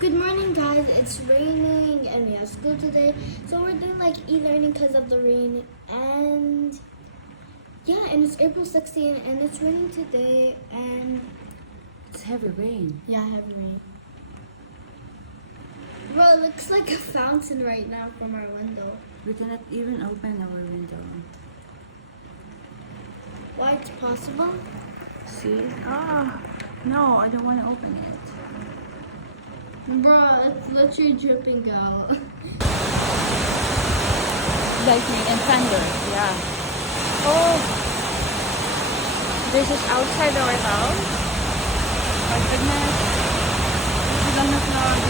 Good morning, guys. It's raining and we have school today, so we're doing like e-learning because of the rain. And yeah, and it's April 16th and it's raining today, and It's heavy rain. yeah, heavy rain. Bro, it looks like a fountain right now from our window. We cannot even open our window. Why, it's possible? See? No, I don't want to open it. Bro, it's literally dripping out. Lightning and thunder, yeah. Oh! This is outside our house. My goodness. This is on the floor.